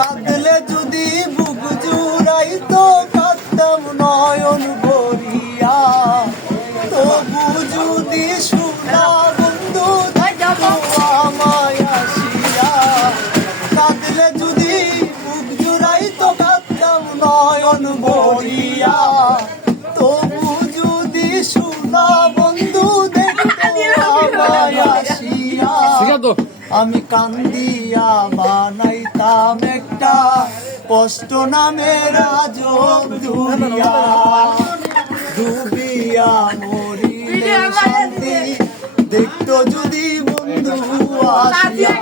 কাঁদলে যদি বুক জুড়াইতো কাঁদতাম নয়ন ভরিয়া, তবু যদি শুনা বন্ধু আমায় আসিয়া। কাঁদলে যদি বুক জুড়াইতো কাঁদতাম নয়ন ভরিয়া, তবু যদি শুনা বন্ধু দেখতো আমায় আসিয়া। আমি কান্দিয়া বানাইতাম একটা কষ্ট নামের আজব দুনিয়া। ডুবিয়া মরিলে শান্তি দেখতো যদি বন্ধু আসিয়া।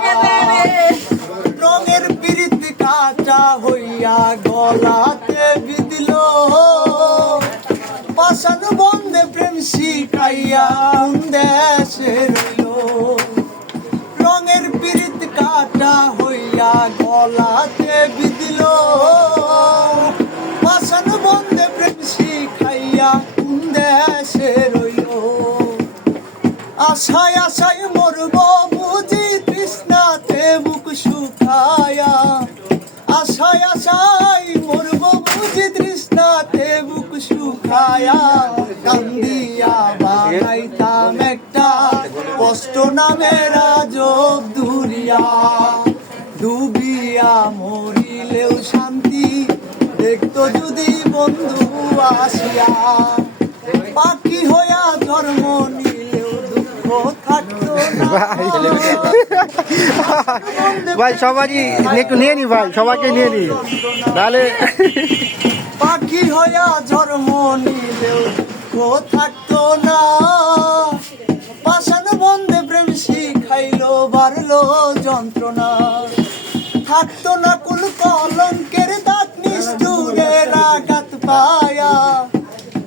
রঙের পিরিত কাটা হইয়া গলাতে বিদিল, পাষাণ বন্ধে প্রেম শিখাইয়া কোন দেশে রইল। রঙের পিরিত কাটা হইয়া গলাতে বিদিল, পাষাণ বন্ধে প্রেম শিখাইয়া কোন দেশে রইল। আশায় আশায় মরব বুঝি তৃষ্ণাতে বুক শুকায়া। আশায় আশায় মরব বুঝি তৃষ্ণাতে বুক শুকায়া। কান্দিয়া বানাইতাম একটা কষ্ট নামের আজব দুনিয়া। ডুবিয়া মরিলেও শান্তি দেখতো যদি বন্ধু আসিয়া। পাখি হইয়া জন্ম নিলেও দুঃখ থাকতো না। ভাই সবারই একটু নিয়ে নি, ভাই সবাইকে নিয়ে নি তাহলে। পাখি হইয়া জন্ম নিলেও দুঃখ থাকতো না। পাষাণ বন্ধে প্রেম শিখাইলো বাড়লো যন্ত্রণা। থাকতো না কুল কলঙ্কের দাগ নিষ্ঠুরের আঘাত পায়া।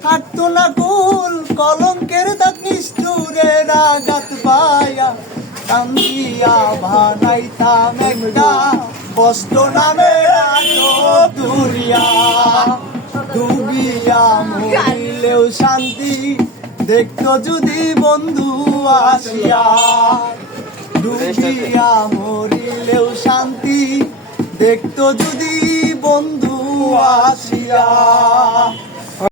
থাকতো না কুল কলঙ্কের দাগ নিষ্ঠুরের আঘাত পায়া। কান্দিয়া বানাইতাম একটা কষ্ট নামের আজব দুনিয়া। ডুবিয়া মরিলেও শান্তি দেখতো যদি বন্ধু আসিয়া। ডুবিয়া মরিলেও শান্তি দেখতো যদি বন্ধু আসিয়া।